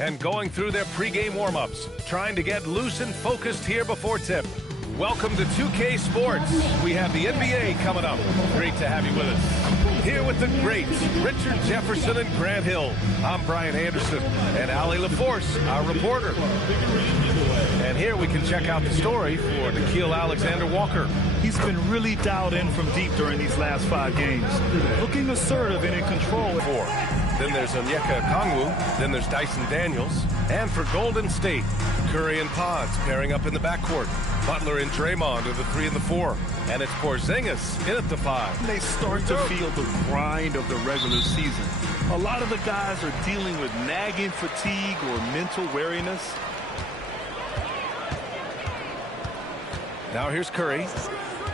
and going through their pregame warm-ups, trying to get loose and focused here before tip. Welcome to 2K Sports. We have the NBA coming up. Great to have you with us. Here with the greats, Richard Jefferson and Grant Hill. I'm Brian Anderson, and Allie LaForce, our reporter. And here we can check out the story for Nickeil Alexander-Walker. He's been really dialed in from deep during these last 5 games. Looking assertive and in control. Then there's Onyeka Okongwu. Then there's Dyson Daniels. And for Golden State, Curry and Pods pairing up in the backcourt. Butler and Draymond are the 3 and the 4. And it's Porzingis in at the 5. They start to feel the grind of the regular season. A lot of the guys are dealing with nagging fatigue or mental weariness. Now here's Curry.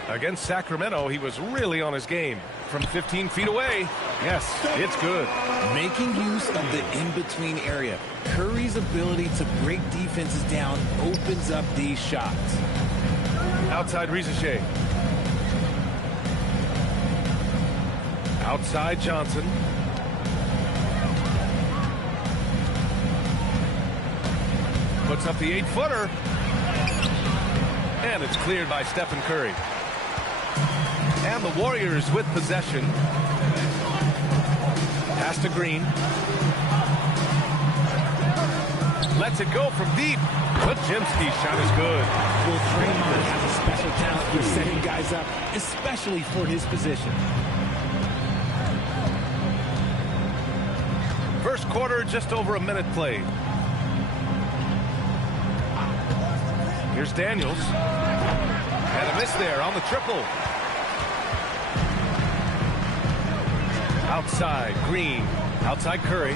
Against Sacramento, he was really on his game. From 15 feet away, yes, it's good. Making use of the in-between area. Curry's ability to break defenses down opens up these shots. Outside Rizachet. Outside Johnson. Puts up the 8-footer. And it's cleared by Stephen Curry. And the Warriors with possession. Pass to Green. Lets it go from deep. But Jimsky's shot is good. Well, Draymond has a special talent for setting guys up, especially for his position. First quarter, just over a minute played. Here's Daniels. And a miss there on the triple. Outside, Green. Outside, Curry.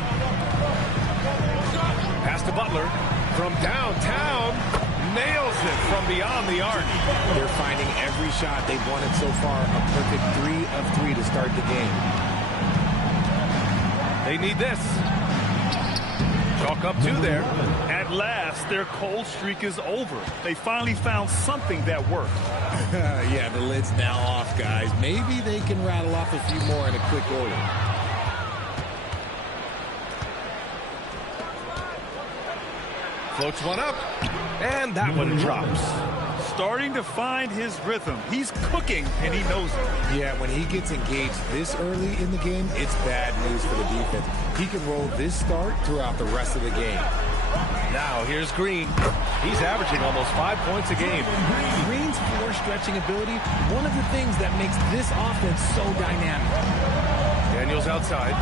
Pass to Butler. From downtown. Nails it from beyond the arc. They're finding every shot they've wanted so far. A perfect 3 of 3 to start the game. They need this. Chalk up 2 there. At last, their cold streak is over. They finally found something that worked. Yeah, the lid's now off, guys. Maybe they can rattle off a few more in a quick order. Floats one up, and that one drops. Starting to find his rhythm. He's cooking, and he knows it. Yeah, when he gets engaged this early in the game, it's bad news for the defense. He can roll this start throughout the rest of the game. Now here's Green. He's averaging almost 5 points a game. Green's floor stretching ability, one of the things that makes this offense so dynamic. Daniels outside.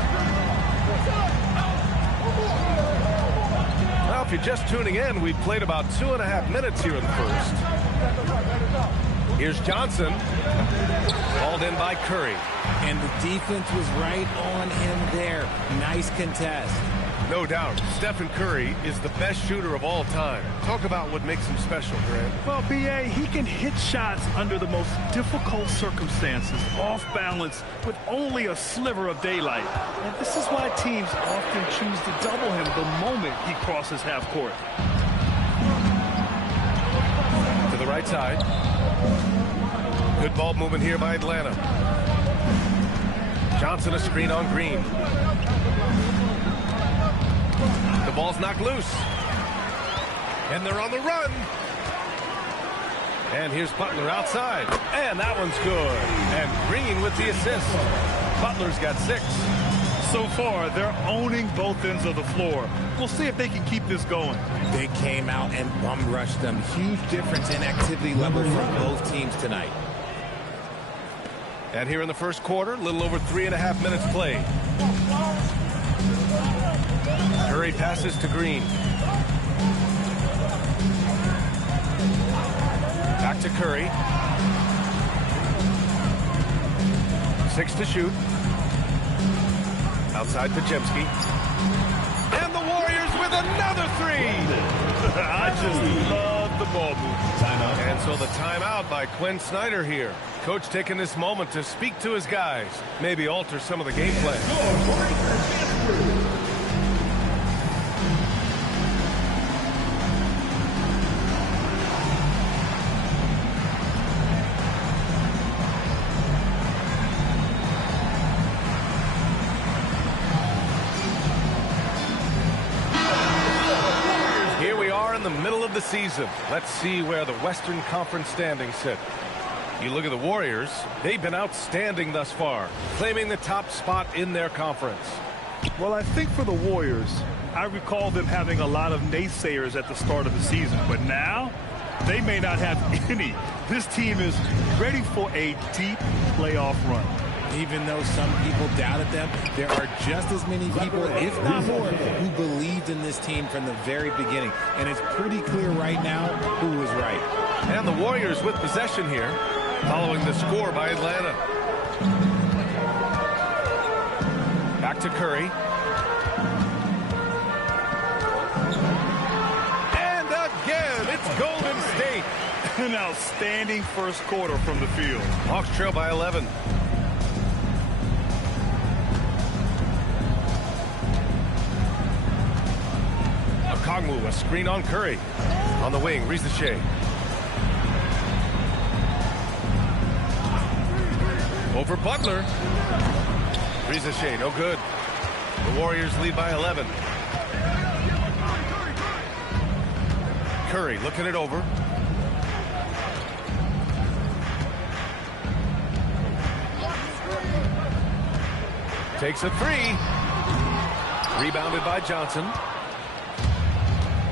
Well, if you're just tuning in, we've played about 2.5 minutes here in the first. Here's Johnson. Called in by Curry. And the defense was right on him there. Nice contest. No doubt, Stephen Curry is the best shooter of all time. Talk about what makes him special, Grant. Well, B.A., he can hit shots under the most difficult circumstances, off balance, with only a sliver of daylight. And this is why teams often choose to double him the moment he crosses half court. To the right side. Good ball movement here by Atlanta. Johnson a screen on Green. The ball's knocked loose. And they're on the run. And here's Butler outside. And that one's good. And Green with the assist. Butler's got 6. So far, they're owning both ends of the floor. We'll see if they can keep this going. They came out and bum rushed them. Huge difference in activity level from both teams tonight. And here in the first quarter, a little over 3.5 minutes played. Curry passes to Green. Back to Curry. 6 to shoot. Outside Pajemski. And the Warriors with another 3. I just love the ball movement. And so the timeout by Quinn Snyder here. Coach taking this moment to speak to his guys. Maybe alter some of the game plan. of the season. Let's see where the Western Conference standings sit. You look at the Warriors, they've been outstanding thus far, claiming the top spot in their conference. Well, I think for the Warriors, I recall them having a lot of naysayers at the start of the season, but now they may not have any. This team is ready for a deep playoff run. Even though some people doubted them, there are just as many people, if not more, who believed in this team from the very beginning. And it's pretty clear right now who was right. And the Warriors with possession here, following the score by Atlanta. Back to Curry. And again, it's Golden State. An outstanding first quarter from the field. Hawks trail by 11. Kongwu, a screen on Curry. On the wing, Rizachet. Over Butler. Rizachet, no good. The Warriors lead by 11. Curry looking it over. Takes a three. Rebounded by Johnson.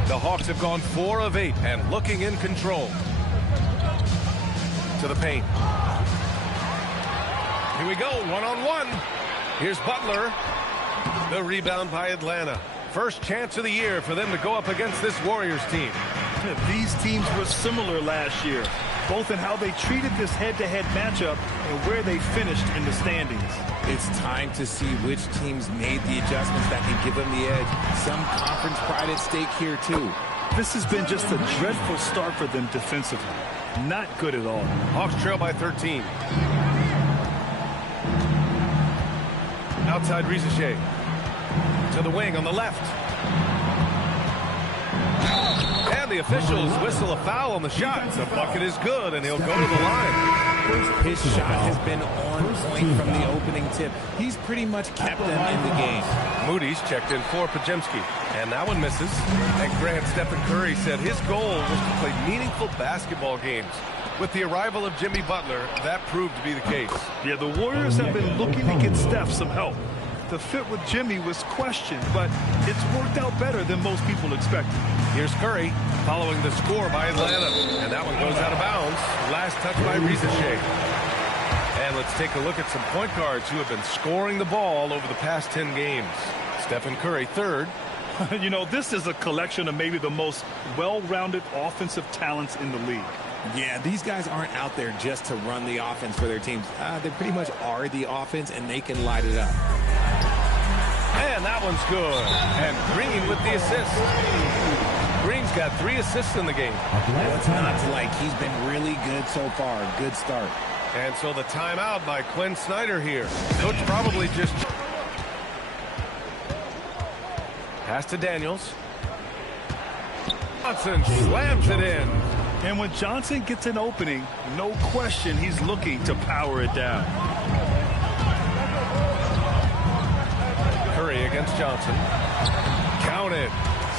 The Hawks have gone 4 of 8 and looking in control. To the paint. Here we go, one-on-one. Here's Butler. The rebound by Atlanta. First chance of the year for them to go up against this Warriors team. These teams were similar last year, both in how they treated this head-to-head matchup and where they finished in the standings. It's time to see which teams made the adjustments that can give them the edge. Some conference pride at stake here, too. This has been just a dreadful start for them defensively. Not good at all. Hawks trail by 13. Outside Rizachet. To the wing on the left. And the officials whistle a foul on the shot. The bucket is good, and he'll go to the line. His shot has been on point from the opening tip. He's pretty much kept them in the game. Moody's checked in for Pajemski, and that one misses. And Grant Stephen Curry said his goal was to play meaningful basketball games. With the arrival of Jimmy Butler, that proved to be the case. Yeah, the Warriors have been looking to get Steph some help. The fit with Jimmy was questioned, but it's worked out better than most people expected. Here's Curry following the score by Atlanta, and that one goes out of bounds. Last touch by Rizachet. And let's take a look at some point guards who have been scoring the ball over the past 10 games. Stephen Curry, third. You know, this is a collection of maybe the most well-rounded offensive talents in the league. Yeah, these guys aren't out there just to run the offense for their teams. They pretty much are the offense, and they can light it up. And that one's good. And Green with the assist. Green's got 3 assists in the game. What's not to like? He's been really good so far. Good start. And so the timeout by Quinn Snyder here. Coach probably just... Pass to Daniels. Johnson slams it in. And when Johnson gets an opening, no question he's looking to power it down. Curry against Johnson. Counted.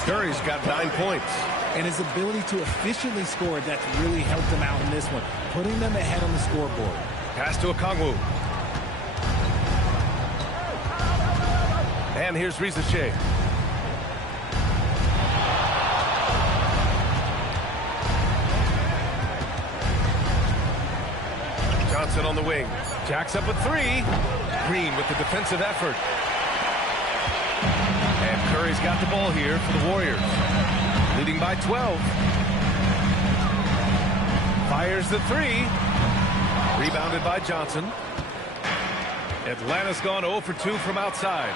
Curry's got 9 points. And his ability to efficiently score, that's really helped him out in this one, putting them ahead on the scoreboard. Pass to Kongwu. And here's Rizachet. Johnson on the wing. Jacks up a 3. Green with the defensive effort. And Curry's got the ball here for the Warriors. Leading by 12. Fires the 3. Rebounded by Johnson. Atlanta's gone 0 for 2 from outside.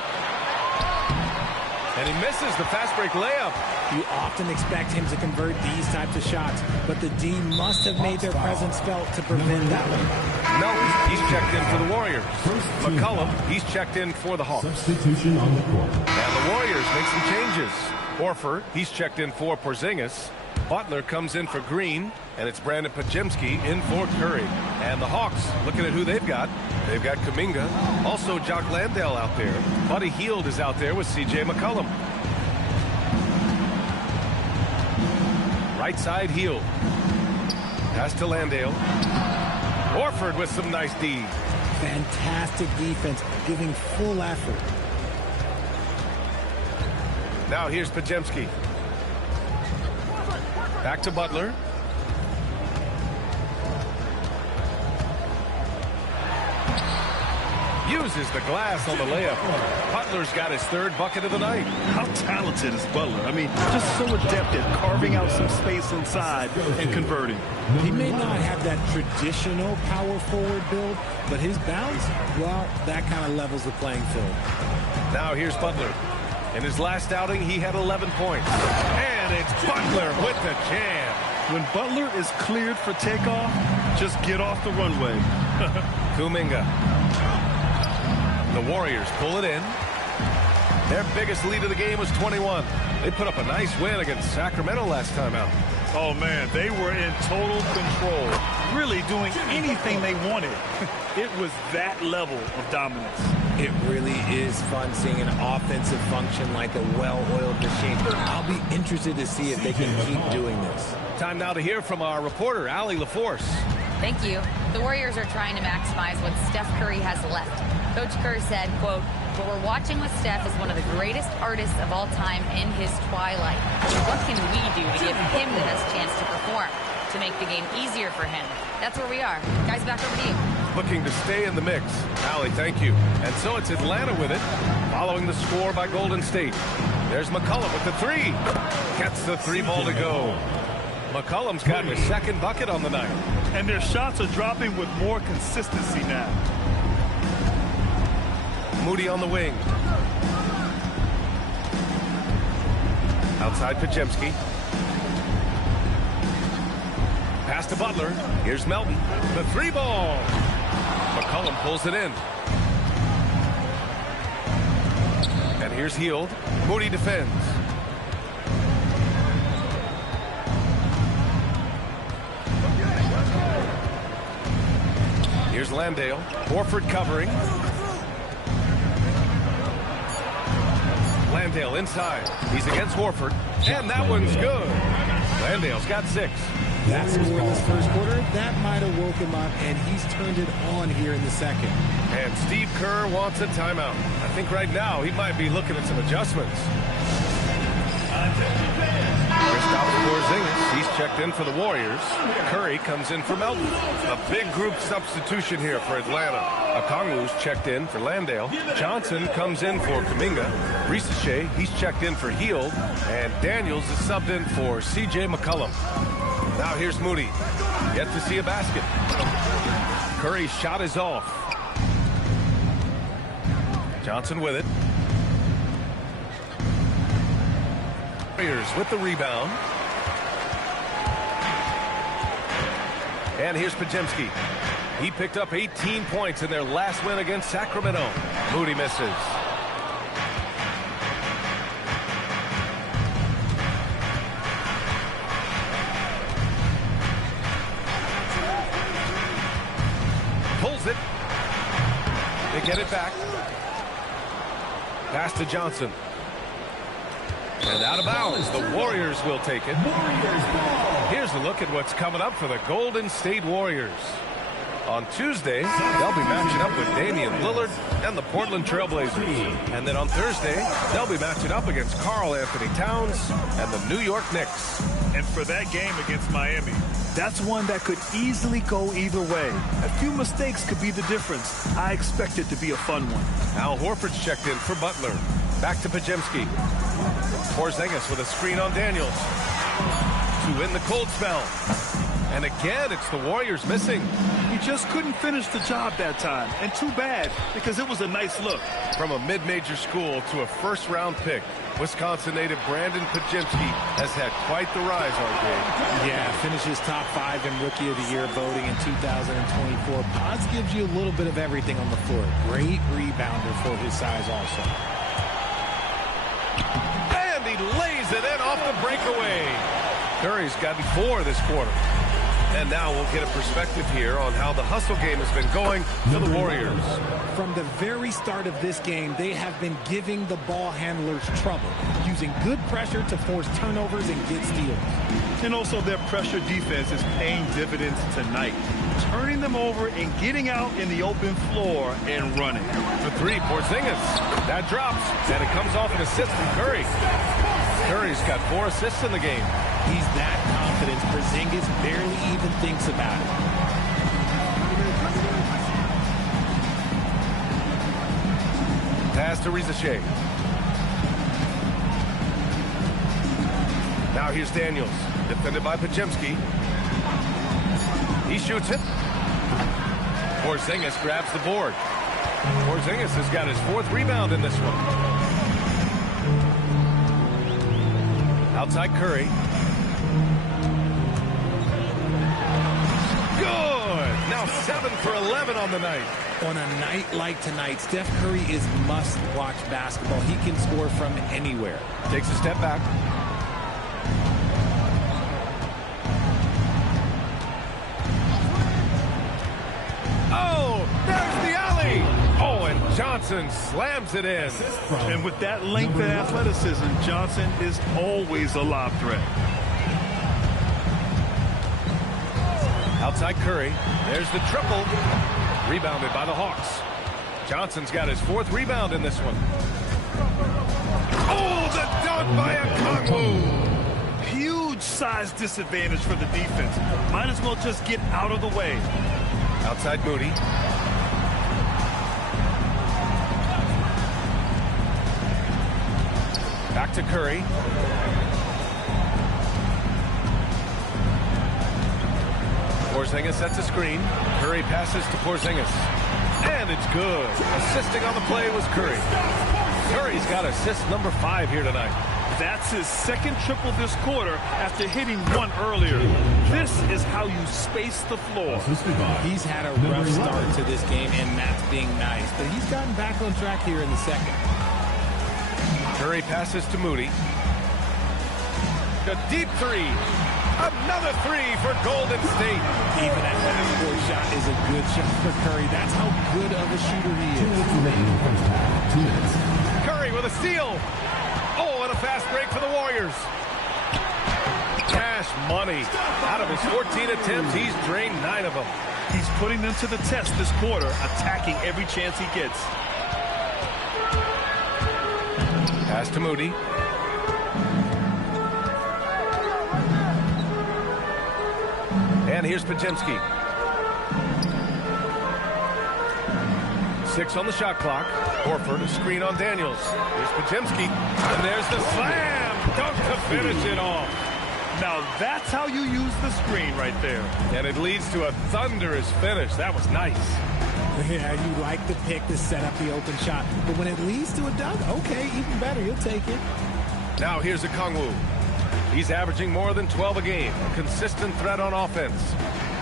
And he misses the fast break layup. You often expect him to convert these types of shots, but the D must have made their presence felt to prevent that one. No, he's checked in for the Warriors. McCollum, he's checked in for the Hawks. Substitution on the court. And the Warriors make some changes. Horford, he's checked in for Porzingis. Butler comes in for Green, and it's Brandon Pajemski in for Curry. And the Hawks, looking at who they've got Kuminga, also Jock Landale out there. Buddy Hield is out there with C.J. McCollum. Right side heel. Pass to Landale. Horford with some nice D. Fantastic defense, giving full effort. Now here's Podziemski. Back to Butler. Uses the glass on the layup. Butler's got his third bucket of the night. How talented is Butler? I mean, just so adept at carving out some space inside and converting. He may not have that traditional power forward build, but his bounce, well, that kind of levels the playing field. Now here's Butler. In his last outing, he had 11 points. And it's Butler with the jam. When Butler is cleared for takeoff, just get off the runway. Kuminga. The Warriors pull it in. Their biggest lead of the game was 21. They put up a nice win against Sacramento last time out. Oh, man, they were in total control, really doing anything they wanted. It was that level of dominance. It really is fun seeing an offensive function like a well-oiled machine. I'll be interested to see if they can keep doing this. Time now to hear from our reporter, Allie LaForce. Thank you. The Warriors are trying to maximize what Steph Curry has left. Coach Kerr said, quote, "What we're watching with Steph is one of the greatest artists of all time in his twilight. What can we do to give him the best chance to perform, to make the game easier for him?" That's where we are. Guys, back over to you. Looking to stay in the mix. Allie, thank you. And so it's Atlanta with it, following the score by Golden State. There's McCollum with the three. Gets the three ball to go. McCollum's got his second bucket on the night. And their shots are dropping with more consistency now. Moody on the wing. Outside Podziemski. Pass to Butler. Here's Melton. The three ball. McCollum pulls it in. And here's Hield. Moody defends. Here's Landale. Horford covering. Landale inside. He's against Horford. And that one's good. Landale's got 6. That score in this first quarter, that might have woke him up, and he's turned it on here in the second. And Steve Kerr wants a timeout. I think right now he might be looking at some adjustments. Kristaps Porzingis, he's checked in for the Warriors. Curry comes in for Melton. A big group substitution here for Atlanta. Okongwu's checked in for Landale. Johnson comes in for Kuminga. Risache, he's checked in for Hield. And Daniels is subbed in for C.J. McCollum. Now here's Moody. Yet to see a basket. Curry's shot is off. Johnson with it. Warriors with the rebound. And here's Podziemski. He picked up 18 points in their last win against Sacramento. Moody misses. Pulls it. They get it back. Pass to Johnson. And out of bounds, the Warriors will take it. Here's a look at what's coming up for the Golden State Warriors. On Tuesday, they'll be matching up with Damian Lillard and the Portland Trailblazers. And then on Thursday, they'll be matching up against Karl Anthony Towns and the New York Knicks. And for that game against Miami, that's one that could easily go either way. A few mistakes could be the difference. I expect it to be a fun one. Al Horford's checked in for Butler. Back to Podziemski. Porzingis with a screen on Daniels. To win the cold spell. And again, it's the Warriors missing. He just couldn't finish the job that time. And too bad, because it was a nice look. From a mid-major school to a first-round pick, Wisconsin native Brandon Podziemski has had quite the rise, RJ. Yeah, finishes top 5 in Rookie of the Year voting in 2024. Pods gives you a little bit of everything on the floor. Great rebounder for his size also. And he lays it in off the breakaway. Curry's gotten 4 this quarter. And now we'll get a perspective here on how the hustle game has been going for the Warriors. From the very start of this game, they have been giving the ball handlers trouble, using good pressure to force turnovers and get steals. And also their pressure defense is paying dividends tonight, turning them over and getting out in the open floor and running. For three, Porzingis. That drops, and it comes off an assist from Curry. Curry's got 4 assists in the game. He's that confident, Porzingis barely even thinks about it. Pass to Rizachet. Now here's Daniels, defended by Pajemski. He shoots it. Porzingis grabs the board. Porzingis has got his 4th rebound in this one. Outside Curry. Good! Now 7 for 11 on the night. On a night like tonight, Steph Curry is must-watch basketball. He can score from anywhere. Takes a step back. Oh, there's the alley! Oh, and Johnson slams it in. And with that length and athleticism, Johnson is always a lob threat. Outside Curry. There's the triple. Rebounded by the Hawks. Johnson's got his 4th rebound in this one. Oh, the dunk by Okongwu. Huge size disadvantage for the defense. Might as well just get out of the way. Outside Moody. Back to Curry. Porzingis sets a screen. Curry passes to Porzingis. And it's good. Assisting on the play was Curry. Curry's got assist number 5 here tonight. That's his 2nd triple this quarter after hitting 1 earlier. This is how you space the floor. He's had a rough start to this game, and that's being nice. But he's gotten back on track here in the 2nd. Curry passes to Moody. A deep 3. Another 3 for Golden State. Even a half-court shot is a good shot for Curry. That's how good of a shooter he is. Curry with a steal. Oh, and a fast break for the Warriors. Cash money. Out of his 14 attempts, he's drained 9 of them. He's putting them to the test this quarter, attacking every chance he gets. Pass to Moody. And here's Pajemski. 6 on the shot clock. Horford, a screen on Daniels. Here's Pajemski. And there's the slam. Dunk to finish it off. Now that's how you use the screen right there. And it leads to a thunderous finish. That was nice. Yeah, you like the pick to set up the open shot. But when it leads to a dunk, okay, even better. You'll take it. Now here's Okongwu. He's averaging more than 12 a game. A consistent threat on offense.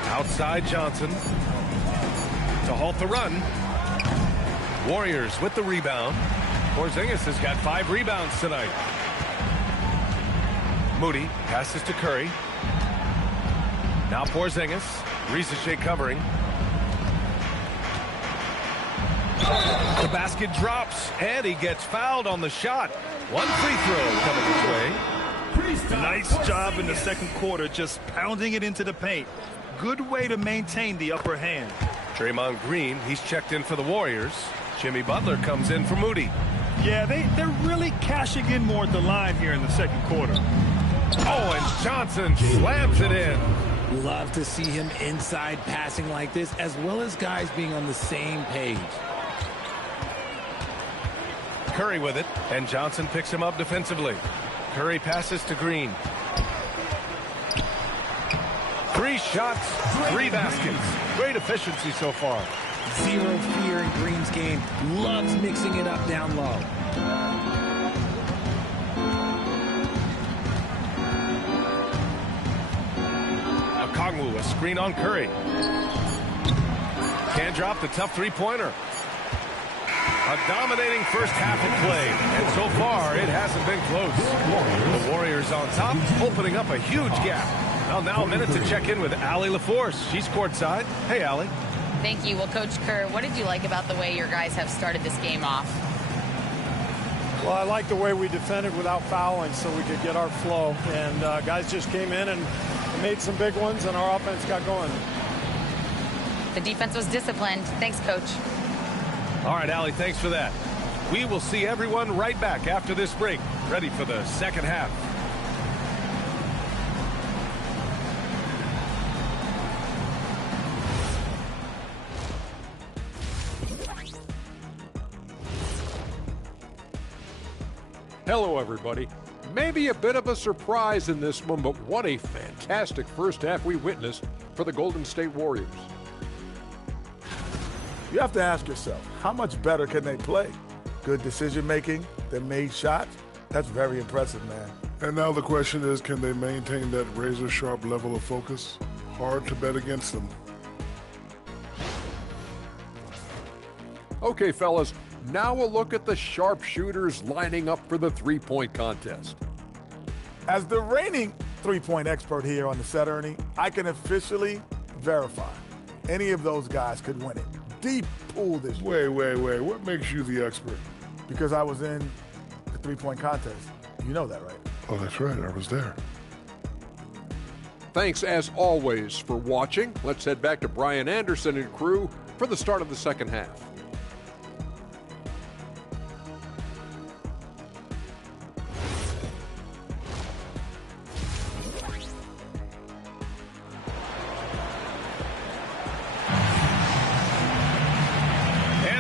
Outside Johnson. To halt the run. Warriors with the rebound. Porzingis has got 5 rebounds tonight. Moody passes to Curry. Now Porzingis. Rizachet covering. The basket drops, and he gets fouled on the shot. 1 free throw coming his way. Nice job in the 2nd quarter, just pounding it into the paint. Good way to maintain the upper hand. Draymond Green, he's checked in for the Warriors. Jimmy Butler comes in for Moody. Yeah, they're really cashing in more at the line here in the 2nd quarter. Oh, and Johnson slams it in. Love to see him inside passing like this, as well as guys being on the same page. Curry with it, and Johnson picks him up defensively. Curry passes to Green. 3 shots, 3 baskets. Great efficiency so far. Zero fear in Green's game. Loves mixing it up down low. Okongwu, a screen on Curry. Can't drop the tough 3-pointer. A dominating first half of play, and so far it hasn't been close. The Warriors on top, opening up a huge gap. Well, now a minute to check in with Allie LaForce. She's courtside. Hey, Allie. Thank you. Well, Coach Kerr, what did you like about the way your guys have started this game off? Well, I like the way we defended without fouling so we could get our flow. And guys just came in and made some big ones, and our offense got going. The defense was disciplined. Thanks, Coach. All right, Allie, thanks for that. We will see everyone right back after this break, ready for the second half. Hello, everybody. Maybe a bit of a surprise in this one, but what a fantastic first half we witnessed for the Golden State Warriors. You have to ask yourself, how much better can they play? Good decision-making, they made shots. That's very impressive, man. And now the question is, can they maintain that razor-sharp level of focus? Hard to bet against them. Okay, fellas, now a look at the sharpshooters lining up for the three-point contest. As the reigning three-point expert here on the set, Ernie, I can officially verify any of those guys could win it. Deep pool this year. Wait. What makes you the expert? Because I was in the three-point contest. You know that, right? Oh, that's right. I was there. Thanks, as always, for watching. Let's head back to Brian Anderson and crew for the start of the second half.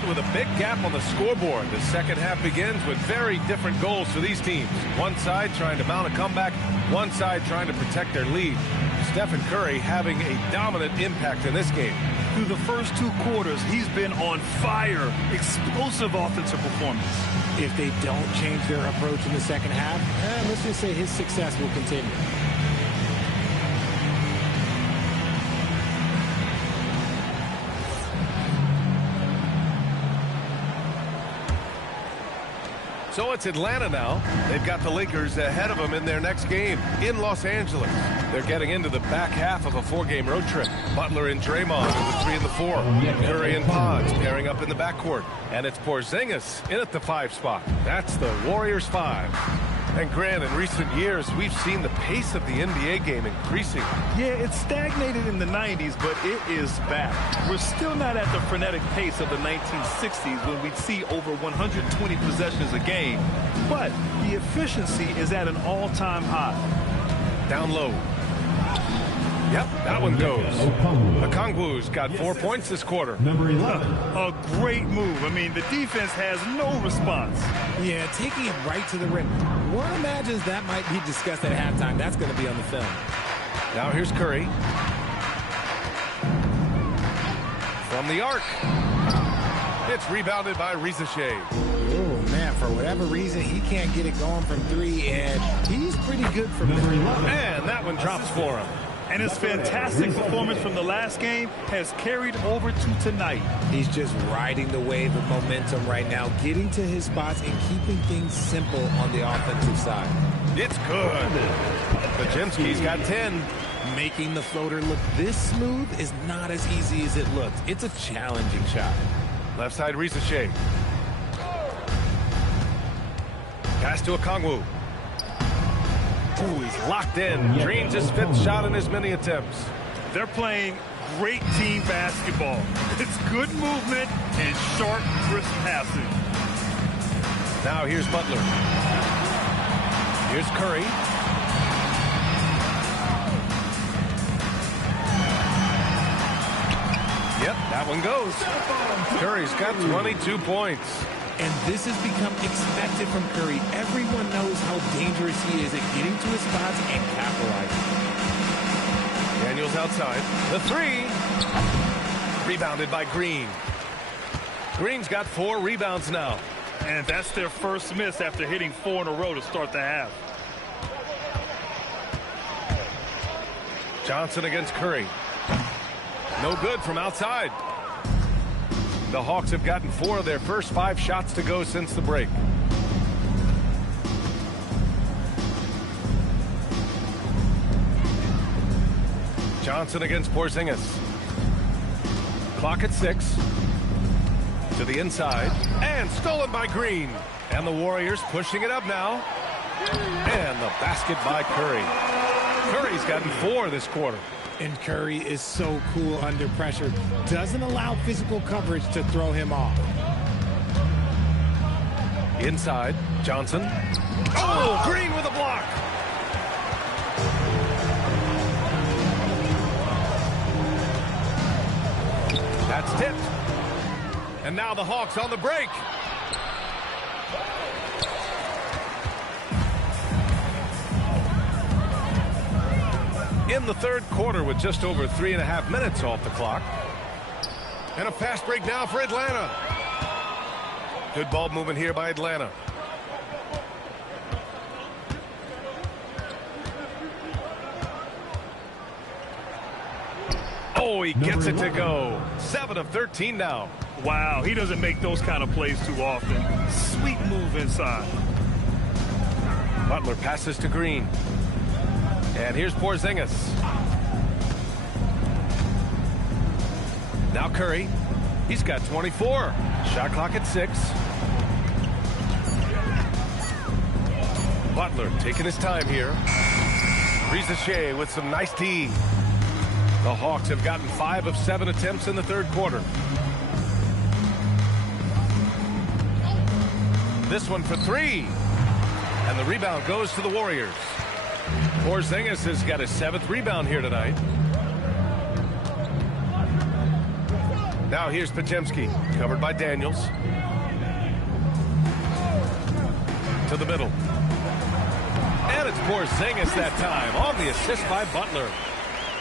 With a big gap on the scoreboard, the second half begins with very different goals for these teams. One side trying to mount a comeback, one side trying to protect their lead. Stephen Curry having a dominant impact in this game. Through the first two quarters, he's been on fire. Explosive offensive performance. If they don't change their approach in the second half, let's just say his success will continue. So it's Atlanta now. They've got the Lakers ahead of them in their next game in Los Angeles. They're getting into the back half of a four-game road trip. Butler and Draymond in the 3 and the 4. Curry and Pods pairing up in the backcourt. And it's Porzingis in at the 5 spot. That's the Warriors 5. And Grant, in recent years, we've seen the pace of the NBA game increasing. Yeah, it stagnated in the 90s, but it is back. We're still not at the frenetic pace of the 1960s when we'd see over 120 possessions a game. But the efficiency is at an all-time high. Down low. Yep, that one goes. Okongwu's got 4 points this quarter. Number 11. A great move. I mean, the defense has no response. Yeah, taking it right to the rim. One imagines that might be discussed at halftime. That's going to be on the film. Now here's Curry. From the arc. It's rebounded by Rizachet. Oh, man, for whatever reason, he can't get it going from 3, and he's pretty good from there. And that one drops for him. And his fantastic performance from the last game has carried over to tonight. He's just riding the wave of momentum right now, getting to his spots and keeping things simple on the offensive side. It's good. Bajinski's got 10. Making the floater look this smooth is not as easy as it looks. It's a challenging shot. Left side, Rizachet. Pass to Okongwu. Ooh, he's locked in. Dreams his 5th shot in as many attempts. They're playing great team basketball. It's good movement and sharp, crisp passing. Now here's Butler. Here's Curry. Yep, that one goes. Curry's got 22 points. And this has become expected from Curry. Everyone knows how dangerous he is at getting to his spots and capitalizing. Daniels outside. The 3. Rebounded by Green. Green's got 4 rebounds now. And that's their first miss after hitting 4 in a row to start the half. Johnson against Curry. No good from outside. The Hawks have gotten 4 of their first 5 shots to go since the break. Johnson against Porzingis. Clock at 6. To the inside. And stolen by Green. And the Warriors pushing it up now. And the basket by Curry. Curry's gotten 4 this quarter. And Curry is so cool under pressure. Doesn't allow physical coverage to throw him off. Inside, Johnson. Oh, Green with a block. That's tipped. And now the Hawks on the break. In the third quarter with just over 3.5 minutes off the clock. And a fast break now for Atlanta. Good ball movement here by Atlanta. Oh, he gets it to go. 7 of 13 now. Wow, he doesn't make those kind of plays too often. Sweet move inside. Butler passes to Green. And here's Porzingis. Now Curry. He's got 24. Shot clock at 6. Butler taking his time here. Rizachet with some nice D. The Hawks have gotten 5 of 7 attempts in the third quarter. This one for 3. And the rebound goes to the Warriors. Porzingis has got his 7th rebound here tonight. Now here's Podziemski, covered by Daniels. To the middle. And it's Porzingis that time on the assist by Butler.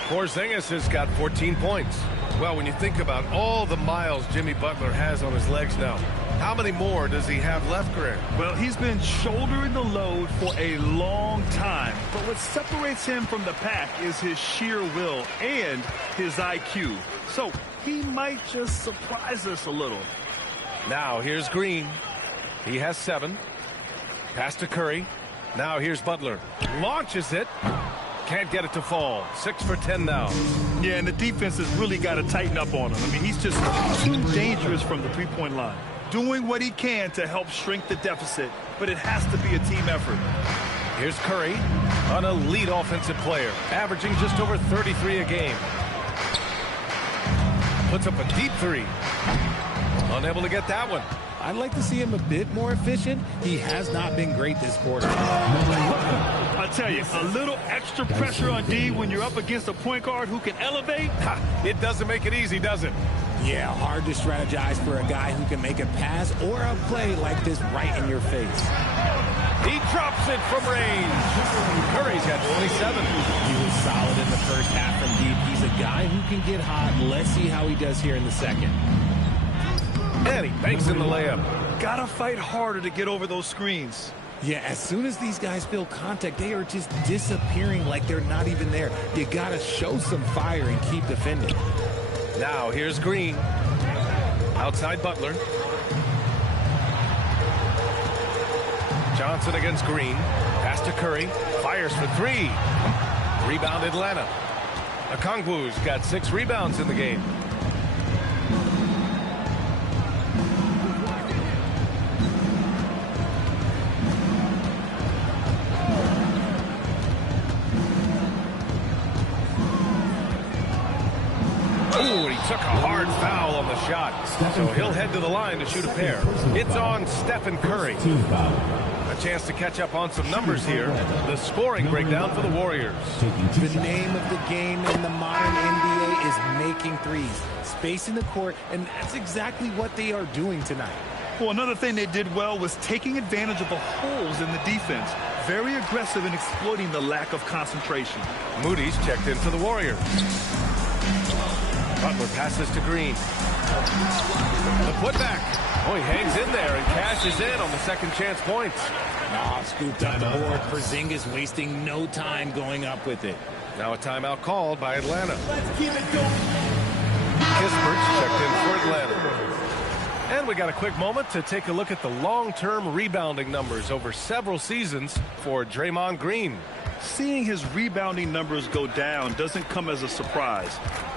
Porzingis has got 14 points. Well, when you think about all the miles Jimmy Butler has on his legs now, how many more does he have left, Greg? Well, he's been shouldering the load for a long time. But what separates him from the pack is his sheer will and his IQ. So he might just surprise us a little. Now here's Green. He has 7. Pass to Curry. Now here's Butler. Launches it. Can't get it to fall. 6 for 10 now. Yeah, and the defense has really got to tighten up on him. I mean, he's just too dangerous from the three-point line. Doing what he can to help shrink the deficit, but it has to be a team effort. Here's Curry, an elite offensive player, averaging just over 33 a game. Puts up a deep 3. Unable to get that one. I'd like to see him a bit more efficient. He has not been great this quarter. I tell you, a little extra pressure on D when you're up against a point guard who can elevate. It doesn't make it easy, does it? Yeah, hard to strategize for a guy who can make a pass or a play like this right in your face. He drops it from range. Curry's got 27. He was solid in the first half from deep. He's a guy who can get hot. Let's see how he does here in the second. And he banks in the layup. Gotta fight harder to get over those screens. Yeah, as soon as these guys feel contact, they are just disappearing like they're not even there. You gotta show some fire and keep defending. Now here's Green. Outside Butler. Johnson against Green. Pass to Curry. Fires for 3. Rebound Atlanta. Okongwu's got 6 rebounds in the game. Ooh, he took a hard foul on the shot. So he'll head to the line to shoot a pair. It's on Stephen Curry. A chance to catch up on some numbers here. The scoring breakdown for the Warriors. The name of the game in the modern NBA is making threes. Spacing the court, and that's exactly what they are doing tonight. Well, another thing they did well was taking advantage of the holes in the defense. Very aggressive in exploiting the lack of concentration. Moody's checked in for the Warriors. Butler passes to Green. The putback. Oh, he hangs in there and cashes in on the second chance points. Scooped up the board. Porzingis wasting no time going up with it. Now a timeout called by Atlanta. Let's keep it going. Kispert's checked in for Atlanta. And we got a quick moment to take a look at the long-term rebounding numbers over several seasons for Draymond Green. Seeing his rebounding numbers go down doesn't come as a surprise.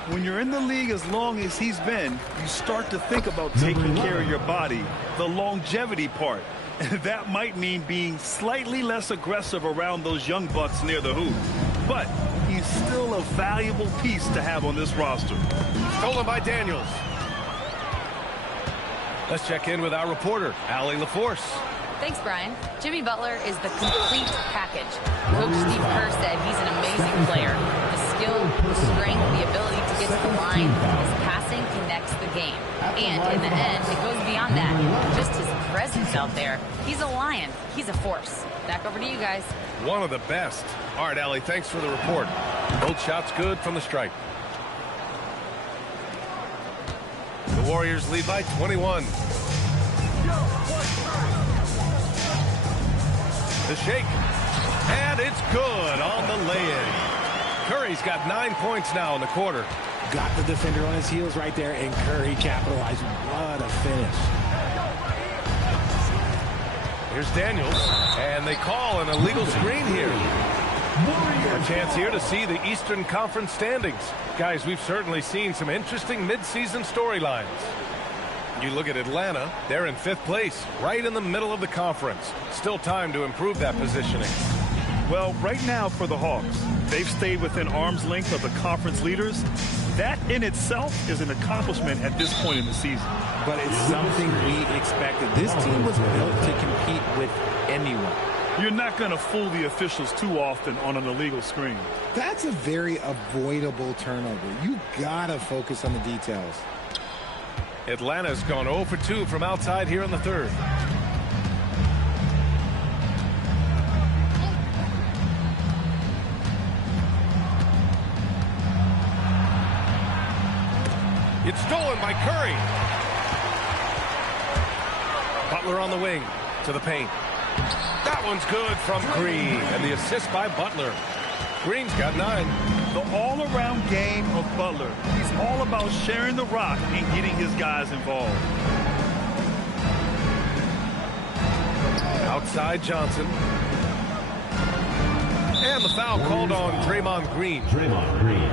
When you're in the league as long as he's been, you start to think about taking care of your body, the longevity part. And that might mean being slightly less aggressive around those young bucks near the hoop. But he's still a valuable piece to have on this roster. Stolen by Daniels. Let's check in with our reporter, Allie LaForce. Thanks, Brian. Jimmy Butler is the complete package. Coach Steve Kerr said he's an amazing player. The skill, the strength, the ability to get to the line, his passing connects the game. And in the end, it goes beyond that. Just his presence out there. He's a lion. He's a force. Back over to you guys. One of the best. All right, Allie, thanks for the report. Both shots good from the stripe. The Warriors lead by 21. The shake. And it's good on the lay-in. Curry's got 9 points now in the quarter. Got the defender on his heels right there, and Curry capitalized. What a finish. Here's Daniels, and they call an illegal screen here. A chance here to see the Eastern Conference standings. Guys, we've certainly seen some interesting midseason storylines. You look at Atlanta, they're in 5th place, right in the middle of the conference. Still time to improve that positioning. Well, right now for the Hawks, they've stayed within arm's length of the conference leaders. That in itself is an accomplishment at this point in the season. But it's something we expected. This team was built to compete with anyone. You're not going to fool the officials too often on an illegal screen. That's a very avoidable turnover. You got to focus on the details. Atlanta's gone 0 for 2 from outside here in the 3rd. It's stolen by Curry. Butler on the wing to the paint. That one's good from Green, and the assist by Butler. Green's got 9. The all-around game of Butler. He's all about sharing the rock and getting his guys involved. Outside Johnson. And the foul called on Draymond Green.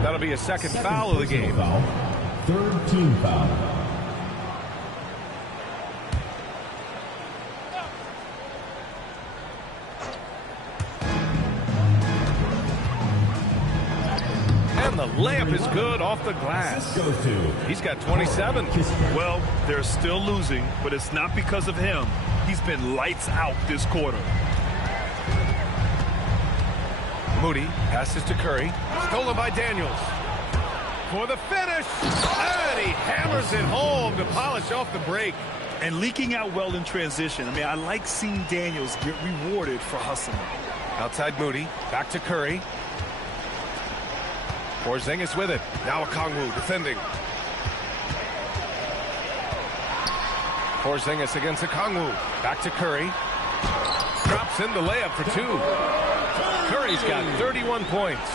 That'll be a second foul of the game. 3rd team foul. And the layup is good off the glass. He's got 27. Well, they're still losing, but it's not because of him. He's been lights out this quarter. Moody passes to Curry. Stolen by Daniels. For the finish. And he hammers it home to polish off the break. And leaking out well in transition. I mean, I like seeing Daniels get rewarded for hustling. Outside Moody. Back to Curry. Porzingis with it. Now Okongwu defending. Porzingis against Okongwu. Back to Curry. Drops in the layup for 2. Curry's got 31 points.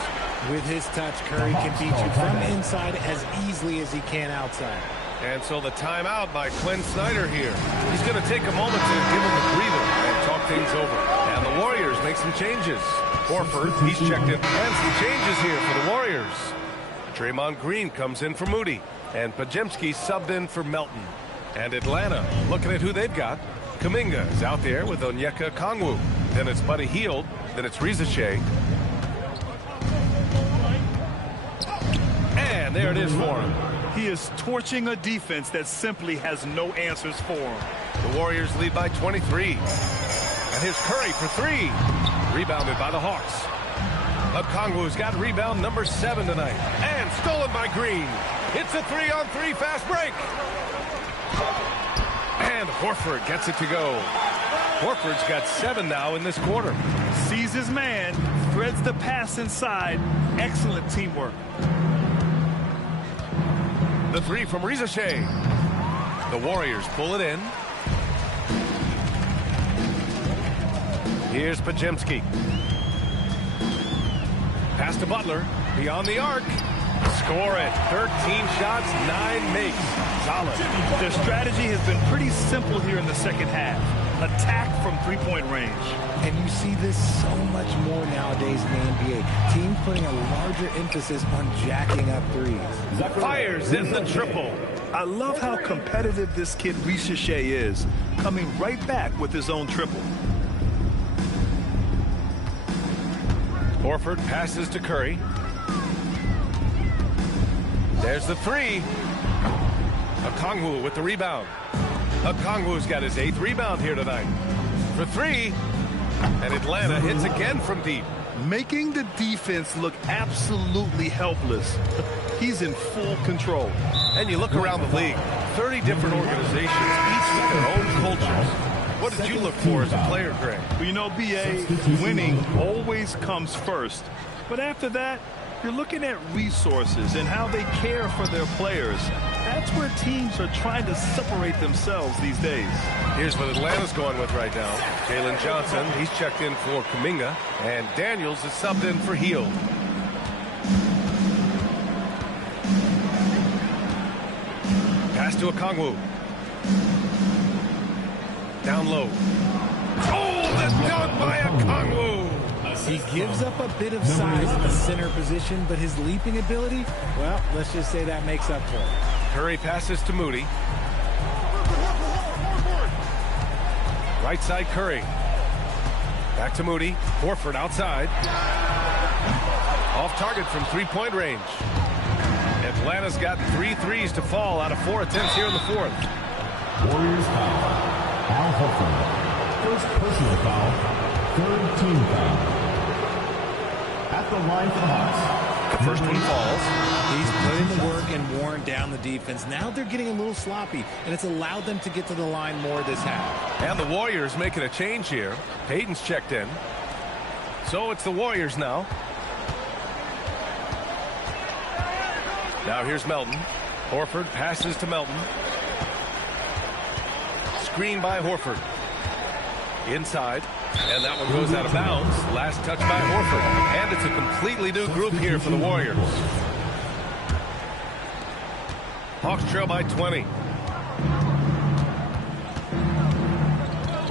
With his touch, Curry can beat you from inside as easily as he can outside. And so the timeout by Quinn Snyder here. He's going to take a moment to give him a breather and talk things over. And the Warriors make some changes. Horford, he's checked in. And some changes here for the Warriors. Draymond Green comes in for Moody. And Podziemski subbed in for Melton. And Atlanta, looking at who they've got. Kuminga is out there with Onyeka Okongwu. Then it's Buddy Hield. Then it's Rizachet. And there it is for him. He is torching a defense that simply has no answers for him. The Warriors lead by 23. And here's Curry for 3. Rebounded by the Hawks. Okongwu's got rebound number 7 tonight. And stolen by Green. It's a 3-on-3 fast break. And Horford gets it to go. Horford's got 7 now in this quarter. Sees his man, threads the pass inside. Excellent teamwork. The 3 from Rizachet. The Warriors pull it in. Here's Podziemski. Pass to Butler. Beyond the arc. Score it. 13 shots, 9 makes. solid. Their strategy has been pretty simple here in the second half. Attack from three-point range. And you see this so much more nowadays in the NBA. Teams putting a larger emphasis on jacking up threes. Fires in the triple. I love how competitive this kid Lilcheese is, coming right back with his own triple. Horford passes to Curry. There's the three. Okongwu with the rebound. Okongwu's got his 8th rebound here tonight. For three. And Atlanta hits again from deep. Making the defense look absolutely helpless. He's in full control. And you look around the league, 30 different organizations, each with their own cultures. What did you look for as a player, Greg? Well, you know, B.A., winning always comes first. But after that, you're looking at resources and how they care for their players. That's where teams are trying to separate themselves these days. Here's what Atlanta's going with right now. Jalen Johnson, he's checked in for Kuminga, and Daniels is subbed in for Hield. Pass to Okongwu. Down low. Oh, the dunk by Okongwu! He gives up a bit of size in the center position, but his leaping ability, well, let's just say that makes up for it. Curry passes to Moody. Right side Curry. Back to Moody. Horford outside. Off target from three-point range. Atlanta's got 3 threes to fall out of 4 attempts here in the 4th. Warriors foul. Al Horford. First personal foul. 3rd team foul. At the line for the Hawks. The first one falls. He's put in the work and worn down the defense. Now they're getting a little sloppy, and it's allowed them to get to the line more this half. And the Warriors making a change here. Payton's checked in. So it's the Warriors now. Now here's Melton. Horford passes to Melton. Screen by Horford. Inside. And that one goes out of bounds. Last touch by Horford. And it's a completely new group here for the Warriors. Hawks trail by 20.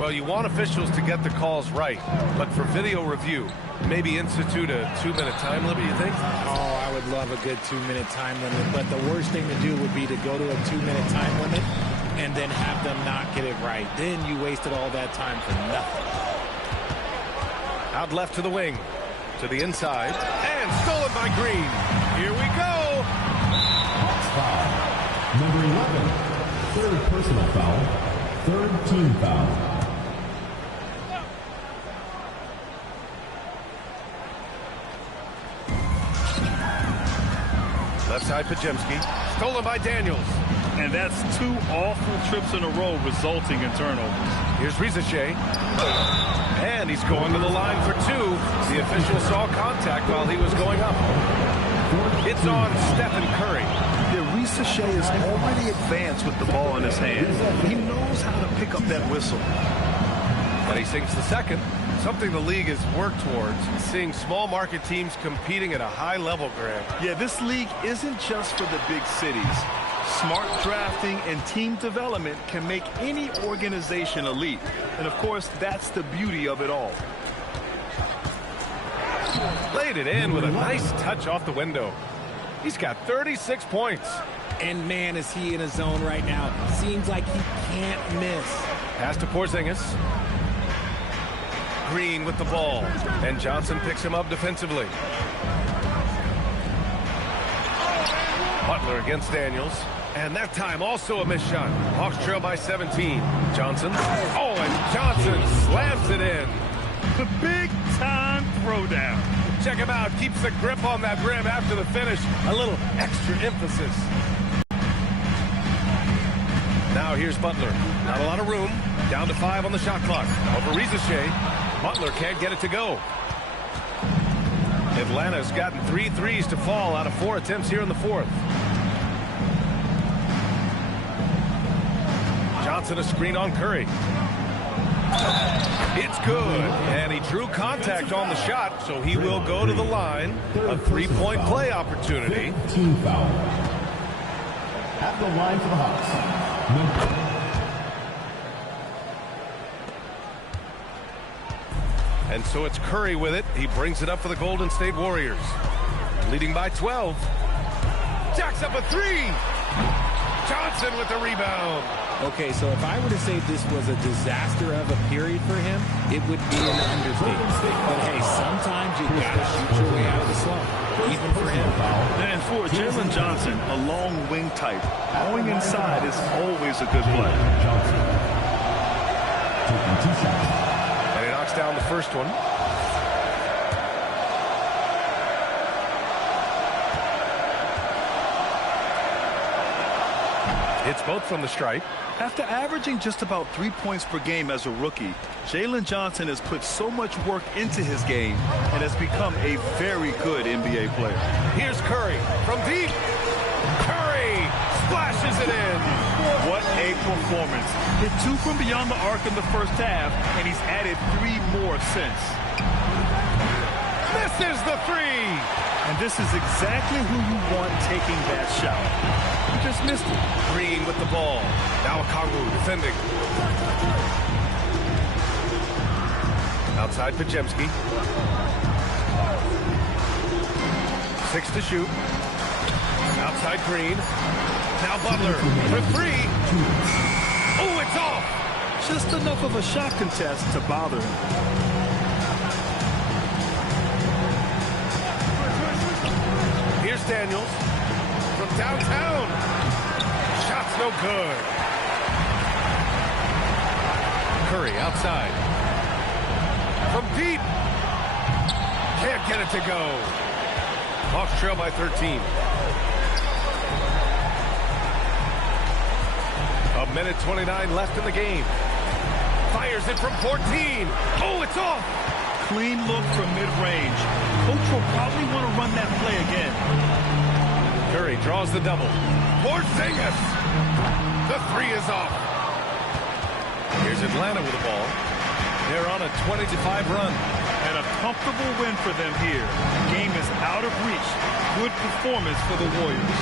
Well, you want officials to get the calls right, but for video review, maybe institute a 2-minute time limit, you think? Oh, I would love a good 2-minute time limit, but the worst thing to do would be to go to a 2-minute time limit and then have them not get it right. Then you wasted all that time for nothing. Out left to the wing, to the inside, and stolen by Green. Here we go. Foul. Number 11. 3rd personal foul. 3rd team foul. Left side Pajemski, stolen by Daniels. And that's 2 awful trips in a row resulting in turnovers. Here's Lilcheese. And he's going to the line for 2. The official saw contact while he was going up. It's on Stephen Curry. Lilcheese is already advanced with the ball in his hand. He knows how to pick up that whistle. And he sinks the second. Something the league has worked towards, seeing small market teams competing at a high level, Greg. Yeah, this league isn't just for the big cities. Smart drafting and team development can make any organization elite. And, of course, that's the beauty of it all. Laid it in with a nice touch off the window. He's got 36 points. And, man, is he in a zone right now. Seems like he can't miss. Pass to Porzingis. Green with the ball. And Johnson picks him up defensively. Butler against Daniels. And that time also a missed shot. Hawks trail by 17. Johnson. Oh, and Johnson slams it in. The big-time throwdown. Check him out. Keeps the grip on that rim after the finish. A little extra emphasis. Now here's Butler. Not a lot of room. Down to 5 on the shot clock. Over Lilcheese. Butler can't get it to go. Atlanta's gotten 3 threes to fall out of 4 attempts here in the 4th. Johnson a screen on Curry. It's good. And he drew contact on the shot, so he will go to the line. A 3-point play opportunity. Team foul. At the line for the Hawks, And so it's Curry with it. He brings it up for the Golden State Warriors. Leading by 12. Jacks up a three. Johnson with the rebound. Okay, so if I were to say this was a disaster of a period for him, it would be an understatement. But hey, sometimes you got to shoot your way out of the slump, even for him. And for Jalen Johnson, a long wing type, going inside is always a good play. taking 2 shots. And he knocks down the first one. Hits both from the stripe. After averaging just about 3 points per game as a rookie, Jalen Johnson has put so much work into his game and has become a very good NBA player. Here's Curry from deep. Curry splashes it in. What a performance. Hit 2 from beyond the arc in the first half, and he's added 3 more since. This is the three. And this is exactly who you want taking that shot. You just missed it. Green with the ball. Now Okongwu defending. Outside Podziemski. 6 to shoot. Outside Green. Now Butler for 3. Oh, it's off. Just enough of a shot contest to bother him. Here's Daniels from downtown. Shot's no good. Curry outside. From deep. Can't get it to go. Hawks trail by 13. A minute 29 left in the game. Fires it from 14. Oh, it's off. Clean look from mid-range. Coach will probably want to run that play again. Curry draws the double. Porzingis. The 3 is off. Here's Atlanta with the ball. They're on a 20-5 run. And a comfortable win for them here. Game is out of reach. Good performance for the Warriors.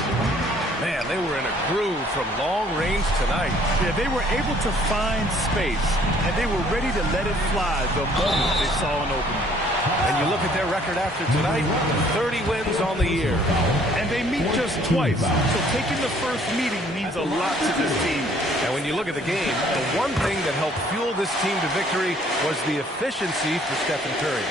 Man, they were in a groove from long range tonight. Yeah, they were able to find space, and they were ready to let it fly the moment they saw an opening. And you look at their record after tonight, 30 wins on the year. And they meet just twice, so taking the first meeting means a lot to this team. And when you look at the game, the one thing that helped fuel this team to victory was the efficiency for Stephen Curry.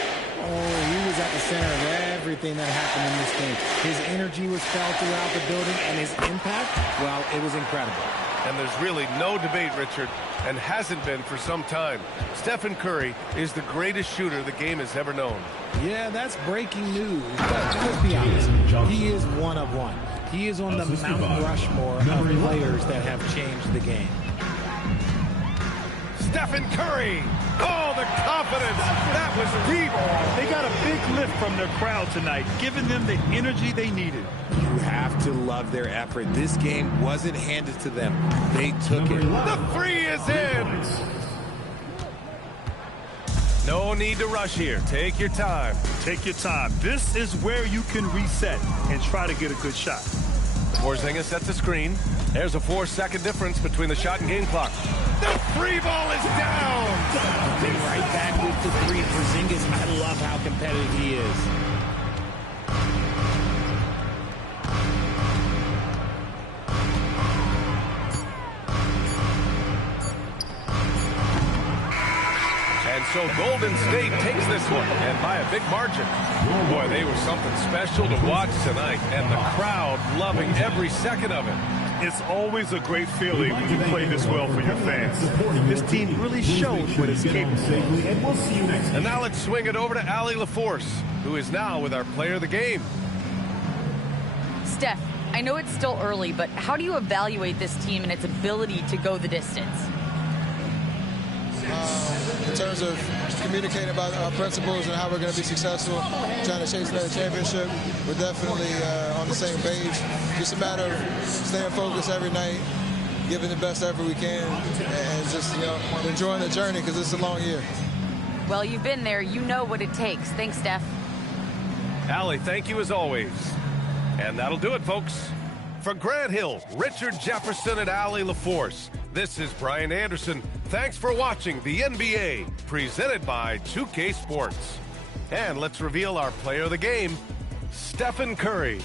Oh, he was at the center of everything that happened in this game. His energy was felt throughout the building, and his impact, well, it was incredible. And there's really no debate, Richard, and hasn't been for some time. Stephen Curry is the greatest shooter the game has ever known. Yeah, that's breaking news, but let's be honest, he is one of one. He is on the Mount Rushmore of players that have changed the game. Stephen Curry! Oh, the confidence! That was deep! They got a big lift from their crowd tonight, giving them the energy they needed. You have to love their effort. This game wasn't handed to them. They took it. The 3 is in! No need to rush here. Take your time. Take your time. This is where you can reset and try to get a good shot. Porzingis sets a screen. There's a 4-second difference between the shot and game clock. The 3 ball is down! Coming right back with the 3. Porzingis, I love how competitive he is. And so Golden State takes this one, and by a big margin. Boy, they were something special to watch tonight, and the crowd loving every second of it. It's always a great feeling when you play this well for your fans. This team really showed what it's capable of. And now let's swing it over to Allie LaForce, who is now with our player of the game. Steph, I know it's still early, but how do you evaluate this team and its ability to go the distance? In terms of communicating about our principles and how we're going to be successful, trying to chase another championship, we're definitely on the same page. Just a matter of staying focused every night, giving the best effort we can, and just enjoying the journey because it's a long year. Well, you've been there. You know what it takes. Thanks, Steph. Allie, thank you as always. And that'll do it, folks. For Grant Hill, Richard Jefferson, and Allie LaForce, this is Brian Anderson. Thanks for watching the NBA, presented by 2K Sports. And let's reveal our player of the game, Stephen Curry.